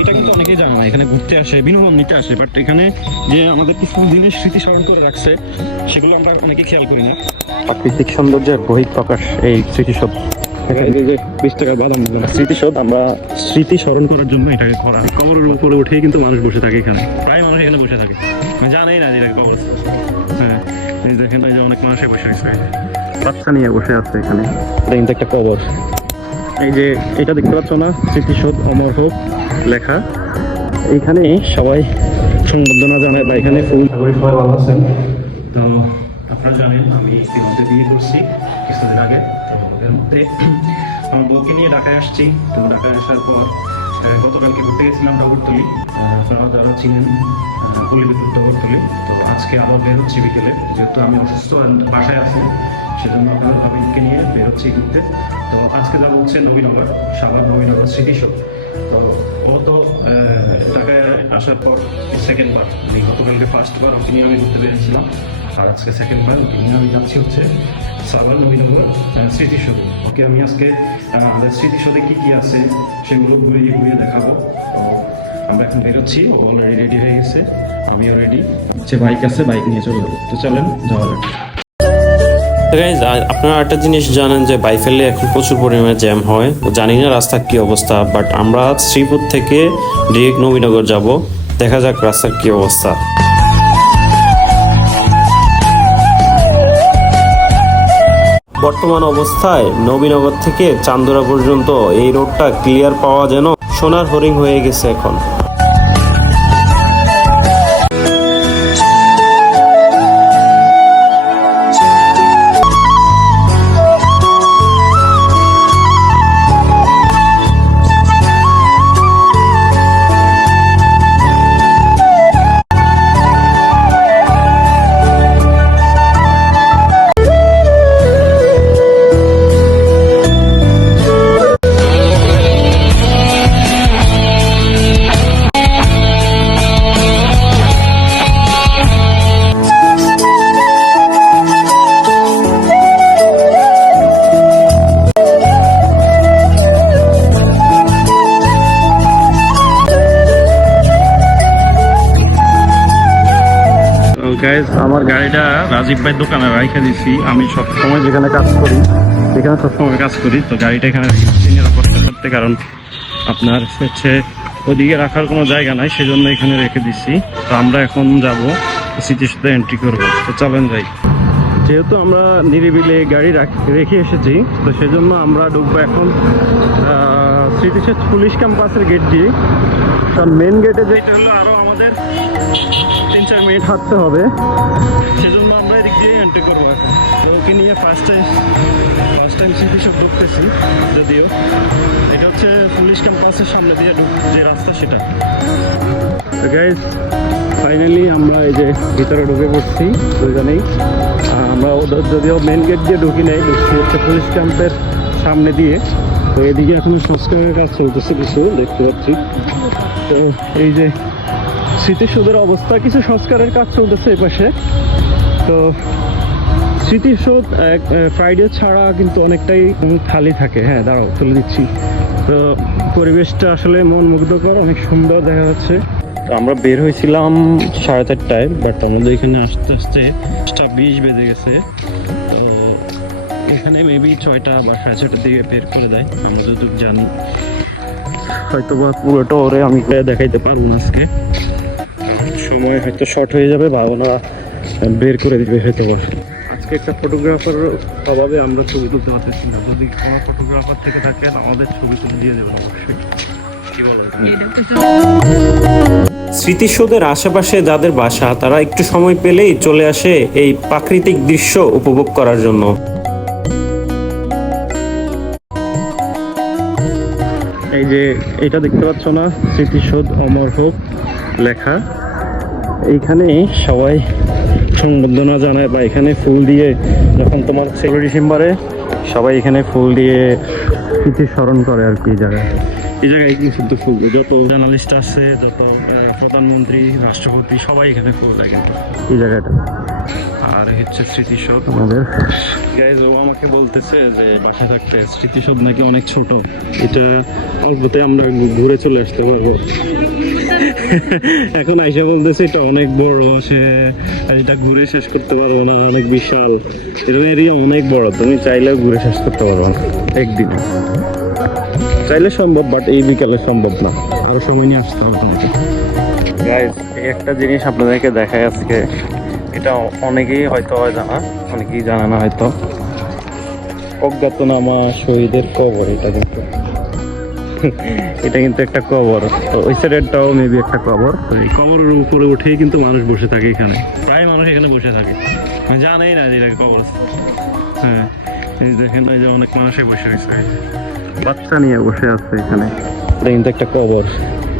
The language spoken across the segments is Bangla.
এটা কিন্তু অনেকেই জানে না এখানে ঘুরতে আসে বিনোদন নিতে আসে বাট এখানে যে আমাদের কিছু দিনের স্মৃতি স্মরণ করে রাখছে সেগুলো আমরা অনেকে খেয়াল করি না। প্রাকৃতিক সৌন্দর্যের বহিঃপ্রকাশ এই স্মৃতিসৌধ। বিশ টাকার বাদাম স্মৃতিসৌধ আমরা স্মৃতি স্মরণ করার জন্য এটাকে করা কবরের উপরে উঠেই কিন্তু মানুষ বসে থাকে এখানে। প্রায় মানুষ এখানে বসে থাকে। মানে জানেই না যে এটাকে কবর হ্যাঁ এই দেখেন এই যে অনেক মানুষে বসে আছে। বাচ্চা নিয়ে বসে আছে এখানে। এটা কিন্তু একটা কবর। এই যে এটা দেখতে পাচ্ছ না? স্মৃতিসৌধ অমর হোক লেখা। এখানে সবাই সংবর্ধনা জানায় বা এখানে ফুল সবাই সবাই ভালো আছেন? তো আপনারা জানেন আমি ইতিমধ্যে বিয়ে করছি কিছুদিন আগে। তো আমাদের মধ্যে আমার বউকে নিয়ে ঢাকায় আসছি। তো ঢাকায় আসার পর গতকালকে ঘুরতে গেছিলাম ডগরতলি আপনারা যারা চিনেন পল্লীবিদ্যুৎ ডগরতলি তো আজকে আবার বের হচ্ছি বিকেলে। যেহেতু আমি অসুস্থ বাসায় আছি সেজন্য আপনাদের ভাবিকে নিয়ে বের হচ্ছি ঘুরতে তো আজকে যাব হচ্ছে নবীনগর সাগর নবীনগর স্মৃতিসৌধ তো গত আহ, ঢাকায় আসার পর সেকেন্ড বার আমি গতকালকে ফার্স্ট বার ওকে নিয়ে আমি ঘুরতে বেরিয়েছিলাম। আর আজকে সেকেন্ড বার ওকে নিয়ে আমি যাচ্ছি হচ্ছে সাগর নবীনগর স্মৃতিসৌধ ওকে আমি আজকে আমাদের স্মৃতিসৌধে কী কী আছে সেগুলো ঘুরিয়ে ঘুরিয়ে দেখাবো। তো আমরা এখন বেরোচ্ছি ও অলরেডি রেডি হয়ে গেছে আমিও রেডি হচ্ছে বাইক আছে বাইক নিয়ে চলে যাব। তো চলেন যাওয়া যাক। গাইজ আপনারা একটা জিনিস জানেন যে বাইফেলে এখন প্রচুর পরিমাণে জ্যাম হয়। জানি না রাস্তার কি অবস্থা বাট আমরা শ্রীপুর থেকে ডিরেক্ট নবীনগর যাব। দেখা যাক রাস্তার কি অবস্থা। বর্তমান অবস্থায় নবীনগর থেকে চান্দুরা পর্যন্ত এই রোডটা ক্লিয়ার পাওয়া যেন সোনার হরিং হয়ে গেছে এখন। আমার গাড়িটা রাজীব ভাই দোকানে রাইখে দিছি। আমি সব সময় যেখানে কাজ করি সেখানে সবসময় কাজ করি। তো গাড়িটা এখানে করতে কারণ আপনার হচ্ছে ওদিকে রাখার কোনো জায়গা নাই, সেজন্য এখানে রেখে দিছি। তো আমরা এখন যাব, সিটির সাথে এন্ট্রি করব। তো চলেন যাই। যেহেতু আমরা নিরিবিলে গাড়ি রাখ- এসেছি, তো সেজন্য আমরা ঢুকবো এখন স্মৃতিসের পুলিশ ক্যাম্পাসের গেট দিয়ে। কারণ মেন গেটে যেটা হলো আরও আমাদের চার মিনিট হাঁটতে হবে। সেজন্য আমরা এদিক দিয়ে এন্ট্রি করব এখন। ওকে নিয়ে ফার্স্ট টাইম ফার্স্ট টাইম স্মৃতিসব ঢুকতেছি যদিও। এটা হচ্ছে পুলিশ ক্যাম্পাসের সামনে দিয়ে যে রাস্তা সেটা। গাইজ ফাইনালি আমরা এই যে ভিতরে ঢুকে পড়ছি দুজনেই। আমরা ওদের যদিও মেন গেট দিয়ে ঢুকি নাই, ঢুকছি হচ্ছে পুলিশ ক্যাম্পের সামনে দিয়ে। তো এদিকে এখন সংস্কারের কাজ চলতেছে কিছু, দেখতে পাচ্ছি। তো এই যে স্মৃতিসৌধের অবস্থা, কিছু সংস্কারের কাজ চলতেছে এই পাশে তো স্মৃতিসৌধ ফ্রাইডে ছাড়া কিন্তু অনেকটাই খালি থাকে। হ্যাঁ দাঁড়াও, তুলে দিচ্ছি। তো পরিবেশটা আসলে মন মুগ্ধকর, অনেক সুন্দর দেখা যাচ্ছে। আমরা বের হয়েছিলাম সাড়ে চারটায় বাট আমাদের এখানে আসতে আসতে পাঁচটা বিশ বেজে গেছে। তো এখানে মেবি ছয়টা বা সাড়ে ছয়টার দিকে বের করে দেয়, আমরা যতটুকু জানি। হয়তো বা পুরোটা ওরে আমি দেখাইতে পারব না আজকে। সময় হয়তো শর্ট হয়ে যাবে বা ওনারা বের করে দিবে হয়তো আজকে একটা ফটোগ্রাফার অভাবে আমরা ছবি তুলতে পারতেছি না। যদি কোনো ফটোগ্রাফার থেকে থাকেন আমাদের ছবি তুলে দিয়ে দেবেন অবশ্যই। কি বলো? স্মৃতিসৌধের আশেপাশে যাদের বাসা তারা একটু সময় পেলেই চলে আসে এই প্রাকৃতিক দৃশ্য উপভোগ করার জন্য। এই যে এটা দেখতে পাচ্ছ না স্মৃতিসৌধ অমর হোক লেখা। এইখানে সবাই সংবর্ধনা জানায় বা এখানে ফুল দিয়ে যখন তোমার ষোলো ডিসেম্বরে সবাই এখানে ফুল দিয়ে স্মৃতি স্মরণ করে আর কি জায়গায়। এই জায়গায় কি শুদ্ধ ফুল যত জার্নালিস্ট আছে যত প্রধানমন্ত্রী রাষ্ট্রপতি সবাই এখানে ফুল দেয় কিন্তু। এই জায়গাটা। আর হচ্ছে স্মৃতিসৌধ। আমাদের। গাইজ ও আমাকে বলতেছে যে বাসায় থাকতে স্মৃতিসৌধ নাকি অনেক ছোট। এটা অল্পতে আমরা ঘুরে চলে আসতে পারব। এখন আইসা বলতেছে এটা অনেক বড় সে এটা ঘুরে শেষ করতে পারব না, অনেক বিশাল। এরকম এরিয়া অনেক বড়, তুমি চাইলেও ঘুরে শেষ করতে পারব না, একদিনে। চাইলে সম্ভব বাট এই বিকালে সম্ভব না। আরও সময় নিয়ে আসতে হবে তোমাকে। একটা জিনিস আপনাদেরকে দেখায় আজকে এটা অনেকেই হয়তো হয় জানা অনেকেই জানে না হয়তো। অজ্ঞাতনামা শহীদের কবর এটা কিন্তু। এটা কিন্তু একটা কবর। তো ওই সাইডেরটাও মেবি একটা কবর। তো এই কবরের উপরে উঠেই কিন্তু মানুষ বসে থাকে এখানে। প্রায় মানুষ এখানে বসে থাকে। মানে জানেই না যে এটা কবর। হ্যাঁ এই দেখেন এই যে অনেক মানুষই বসে রয়েছে। বাচ্চা নিয়ে বসে আছে এখানে। এটা কিন্তু একটা কবর।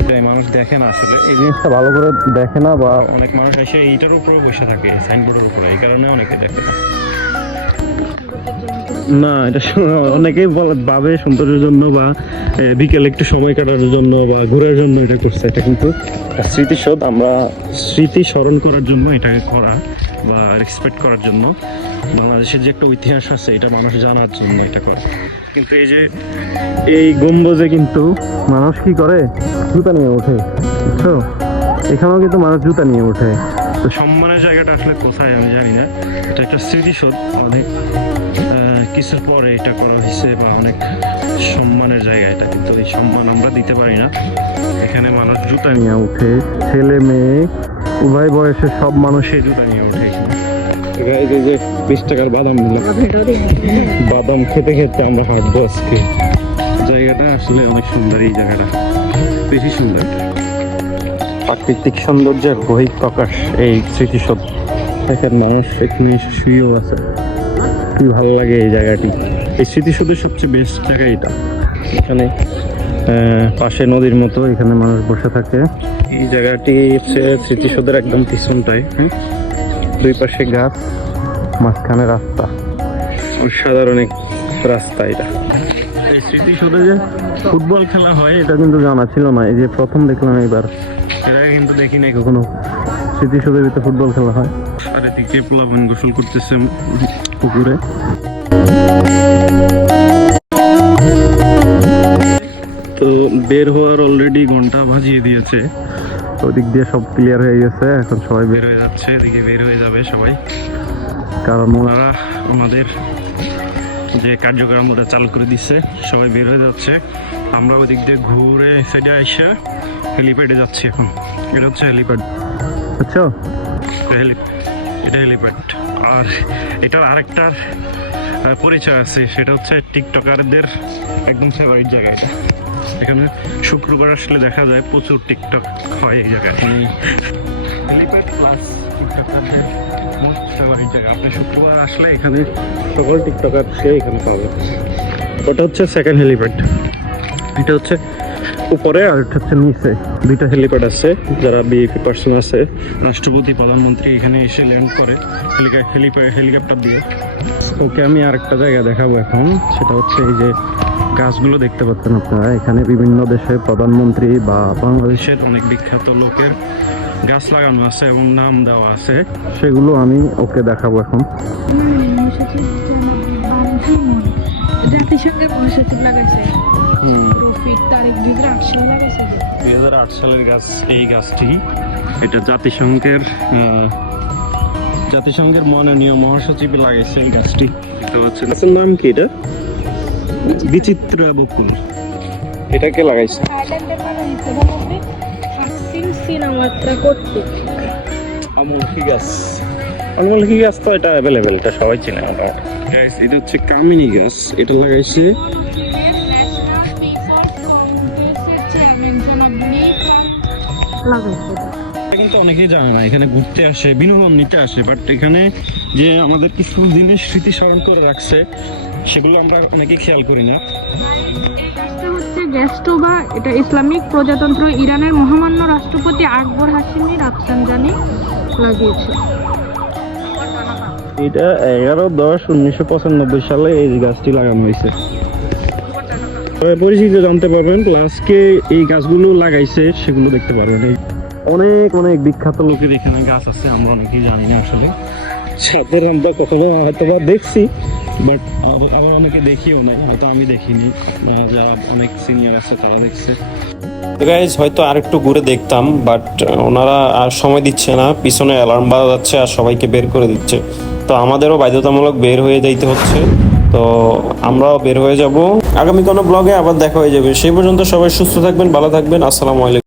এটাই মানুষ দেখে না আসলে। এই জিনিসটা ভালো করে দেখে না বা অনেক মানুষ এসে এইটার উপরে বসে থাকে সাইনবোর্ডের উপরে। এই কারণে অনেকে দেখে না। না, এটা অনেকেই বলে ভাবে সৌন্দর্যের জন্য বা বিকেলে একটু সময় কাটার জন্য বা ঘোরার জন্য এটা করছে এটা কিন্তু স্মৃতিসৌধ। আমরা স্মৃতি স্মরণ করার জন্য এটাকে করা বা রেসপেক্ট করার জন্য। বাংলাদেশের যে একটা ইতিহাস আছে, এটা মানুষ জানার জন্য এটা করে। কিন্তু এই যে, এই গম্বুজে কিন্তু মানুষ কি করে? জুতা নিয়ে ওঠে, বুঝছ? এখানেও কিন্তু মানুষ জুতা নিয়ে ওঠে। তো সম্মানের জায়গাটা আসলে কোথায় আমি জানি না। এটা একটা স্মৃতিসৌধ অনেক কিছুর পরে এটা করা হয়েছে বা অনেক সম্মানের জায়গা এটা কিন্তু এই সম্মান আমরা দিতে পারি না। এখানে মানুষ জুতা নিয়ে ওঠে ছেলে মেয়ে উভয় বয়সের সব মানুষই জুতা নিয়ে ওঠে। এই যে- বিশ টাকার বাদাম নিলাম। বাদাম খেতে খেতে আমরা হাঁটবো আজকে। জায়গাটা আসলে অনেক সুন্দর এই জায়গাটা বেশি সুন্দর। প্রাকৃতিক সৌন্দর্যের বহি প্রকাশ এই স্মৃতিসৌধ। দেখেন মানুষ এখানে শুয়েও আছে। কি ভালো লাগে এই জায়গাটি। এই স্মৃতিসৌধের সবচেয়ে বেস্ট জায়গা এটা। এখানে পাশে নদীর মতো এখানে মানুষ বসে থাকে। এই জায়গাটি হচ্ছে স্মৃতিসৌধের একদম পিছনটায় হুম? দুই পাশে গাছ, মাঝখানে রাস্তা। অসাধারণ এক রাস্তা এটা। এই স্মৃতিসৌধে যে ফুটবল খেলা হয়, এটা কিন্তু জানা ছিল না। এই যে প্রথম দেখলাম এবার এর কিন্তু দেখি নাই কখনো। স্মৃতিসৌধের ভিতরে ফুটবল খেলা হয়। আর এদিকে পোলাপান গোসল করতেছে পুকুরে। তো বের হওয়ার অলরেডি ঘণ্টা বাজিয়ে দিয়েছে। ওদিক দিয়ে সব ক্লিয়ার হয়ে গেছে এখন সবাই বের হয়ে যাচ্ছে এদিকে বের হয়ে যাবে সবাই। কারণ ওনারা আমাদের যে কার্যক্রম ওটা চালু করে দিচ্ছে সবাই বের হয়ে যাচ্ছে। আমরা ওই দিক দিয়ে ঘুরে সাইডে এসে হেলিপ্যাডে যাচ্ছি এখন। এটা হচ্ছে হেলিপ্যাড বুঝছ? এটা হেলি- এটা হেলিপ্যাড আর এটার আরেকটার পরিচয় আছে, সেটা হচ্ছে টিকটকারদের একদম ফেভারিট জায়গা এটা। এখানে শুক্রবার আসলে দেখা যায় প্রচুর টিকটক হয় এই জায়গায় হেলিপ্যাড প্লাস টিকটকারদের মোস্ট জায়গা। আপনি শুক্রবার আসলে এখানে সকল টিকটকারকে এখানে পাবেন। ওটা হচ্ছে সেকেন্ড হেলিপ্যাড এটা হচ্ছে উপরে আর হচ্ছে নিচে। দুইটা হেলিপ্যাড আছে যারা বিএপি পার্সন আছে। রাষ্ট্রপতি প্রধানমন্ত্রী এখানে এসে ল্যান্ড করে হেলিপ্যাড হেলিকপ্টার দিয়ে। ওকে আমি আরেকটা জায়গা দেখাবো এখন। সেটা হচ্ছে এই যে গাছগুলো দেখতে পাচ্ছেন আপনারা। এখানে বিভিন্ন দেশের প্রধানমন্ত্রী বা বাংলাদেশের অনেক বিখ্যাত লোকের গাছ লাগানো আছে এবং নাম দেওয়া আছে। সেগুলো আমি ওকে দেখাবো এখন। জাতিসংঘের মহাসচিব লাগাইছে। দুই হাজার আট সালের গাছ এই গাছটি। এটা জাতিসংঘের আহ, জাতিসংঘের মাননীয় মহাসচিব লাগাইছে এই গাছটি। গাছের নাম কি এটা? বিচিত্রা বকুল এটাকে লাগাইছে? আমলকি গাছ। আমলকি গাছ তো এটা অ্যাভেলেবেল এটা সবাই চেনে আমরা। এটা হচ্ছে কামিনী গাছ। এটা লাগাইছে এটা কিন্তু অনেকেই জানে না এখানে ঘুরতে আসে বিনোদন নিতে আসে বাট এখানে যে আমাদের কিছু জিনিস স্মৃতি স্মরণ করে রাখছে সেগুলো আমরা অনেকেই খেয়াল করি না। গ্যাস্টোবা এটা ইসলামিক প্রজাতন্ত্র ইরানের মহামান্য রাষ্ট্রপতি আকবর হাসিমি রাফসানজানি লাগিয়েছে। এটা এগারো দশ উনিশশো পঁচানব্বই সালে এই গাছটি লাগানো হয়েছে। পরিচিত জানতে পারবেন প্লাস কে এই গাছগুলো লাগাইছে, সেগুলো দেখতে পারবেন। অনেক অনেক বিখ্যাত লোকের এখানে গাছ আছে, আমরা অনেকেই জানি না আসলে। সাদের আমরা কখনো হয়তো বা দেখছি বাট আবার অনেকে দেখিও নাই, হয়তো আমি দেখিনি। যারা অনেক সিনিয়র আছে, তারা দেখছে। গাইজ হয়তো আর একটু ঘুরে দেখতাম বাট ওনারা আর সময় দিচ্ছে না, পিছনে অ্যালার্ম বাজা যাচ্ছে আর সবাইকে বের করে দিচ্ছে। তো আমাদেরও বাধ্যতামূলক বের হয়ে যাইতে হচ্ছে। তো আমরাও বের হয়ে যাব। আগামী কোনো ব্লগে আবার দেখা হয়ে যাবে। সেই পর্যন্ত সবাই সুস্থ থাকবেন, ভালো থাকবেন। আসসালামু আলাইকুম।